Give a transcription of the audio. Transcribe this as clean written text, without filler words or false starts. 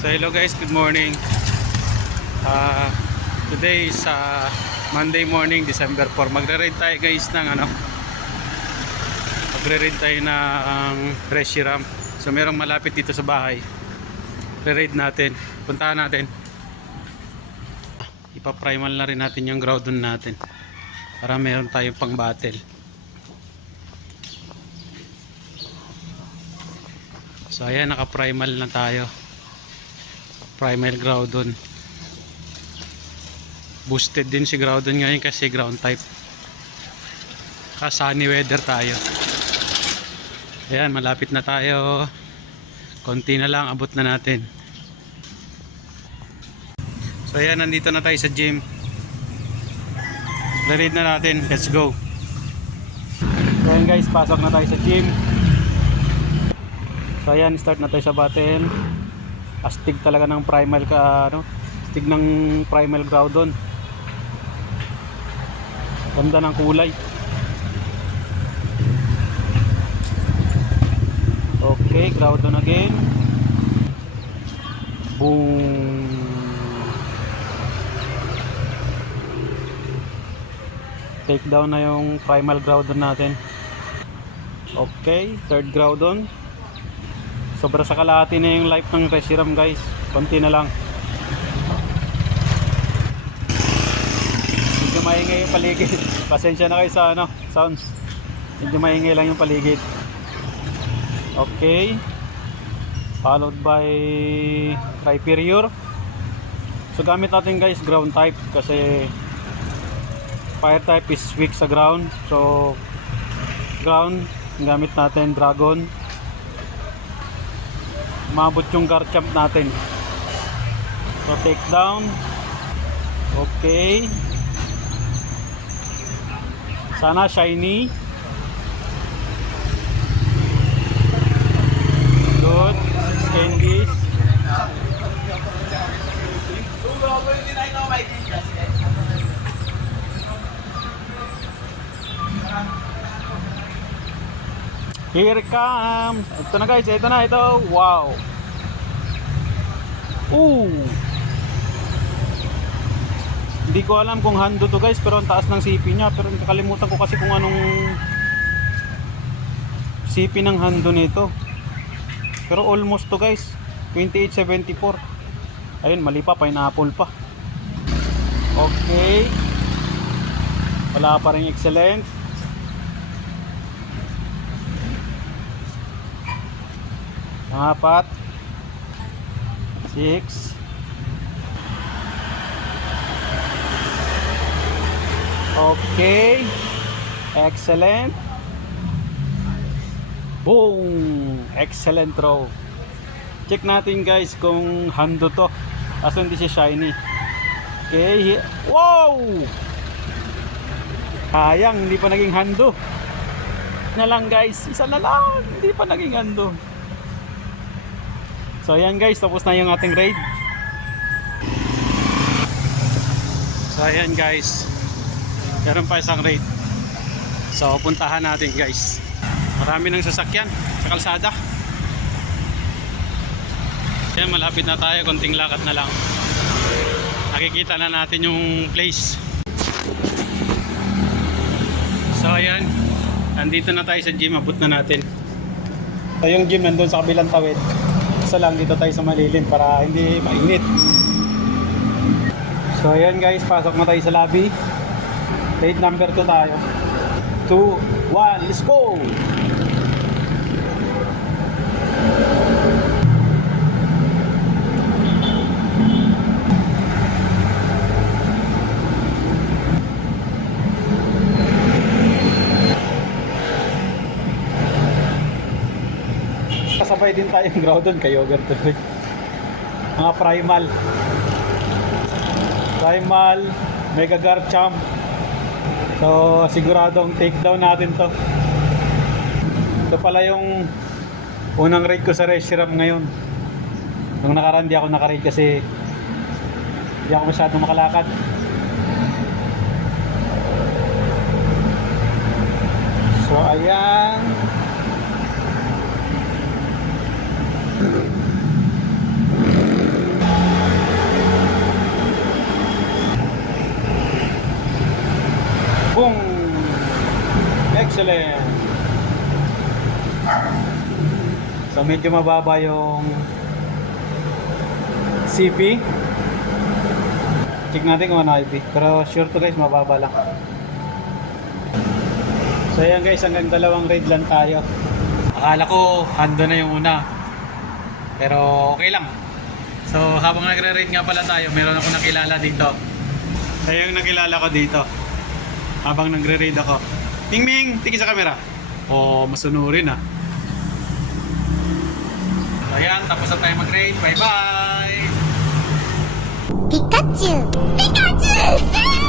So hello guys, good morning. Today is Monday morning, December 4. Magre-raid tayo guys ng magre-raid tayo ng Reshiram. So merong malapit dito sa bahay. Re-raid natin. Puntahan natin. Ipa-primal na rin natin yung Groudon natin. Para meron tayong pang battle. So ayan, naka-primal na tayo. Primal Groudon. Boosted din si Groudon ngayon kasi ground type. Sunny weather tayo. Ayan, malapit na tayo. Konti na lang, abot na natin. So ayan, nandito na tayo sa gym. Ready na natin, let's go. So ayan guys, pasok na tayo sa gym. So ayan, start na tayo sa battle. Astig talaga ng primal astig ng primal Groudon. Ganda ng kulay. Okay, Groudon again. Boom. Take down na yung primal Groudon natin. Okay, third Groudon. Sobra sa kalahati na yung life ng Reshiram guys. Konti na lang. Medyo maingay yung paligid. Pasensya na kayo sa sounds. Medyo maingay lang yung paligid. Okay. Followed by Rhyperior. So gamit natin guys ground type kasi fire type is weak sa ground. So ground, gamit natin Dragon. Mabot yung Garchomp natin. So take down. Okay. Sana shiny. Good. 6 candies. Here it comes. Ito na guys, ito na, ito. Wow. Ooh. Hindi ko alam kung hando to guys, pero ang taas ng CP niya. Pero nakalimutan ko kasi kung anong CP ng hando nito. Pero almost to guys. 2874. Ayun, mali pa, pineapple pa. Okay. Wala pa rin excellent. Apat, 6, okay, excellent, boom, excellent throw. Check natin guys kung hando to, kaso hindi siya shiny. Okay, wow, sayang, hindi pa naging hando. Na lang guys, isa na lang, hindi pa naging hando. So ayan guys, tapos na yung ating raid. So ayan guys, meron pa isang raid. So puntahan natin guys. Marami ng sasakyan sa kalsada. Ayan, malapit na tayo, konting lakad na lang. Nakikita na natin yung place. So ayan, nandito na tayo sa gym, abot na natin. So yung gym nandun sa kabilang tawid. Isa lang dito tayo sa malilim para hindi mainit. So ayan guys, pasok na tayo sa lobby. Raid number 2 tayo. 2, 1, let's go! Kasabay din tayong Groudon kay Yogurt tuloy. Mga Primal, Mega Garchomp. So siguradong takedown natin to. Ito pala yung unang raid ko sa Reshiram ngayon. Nung nakaraan di ako naka-raid kasi di ako masyadong makalakad. So ayan. Excellent. So medyo mababa yung CP. Check natin kung ano IP. Pero sure to guys, mababa lang. So ayan guys, hanggang dalawang raid lang tayo. Akala ko hando na yung una. Pero okay lang. So habang nagre-raid nga pala tayo, meron ako nakilala dito. So yung nakilala ko dito. Habang nagre-raid ako. Ming Ming, tingin sa camera. Oh, masunurin ah. So ayan, tapos na tayo mag-raid. Bye bye! Pikachu! Pikachu!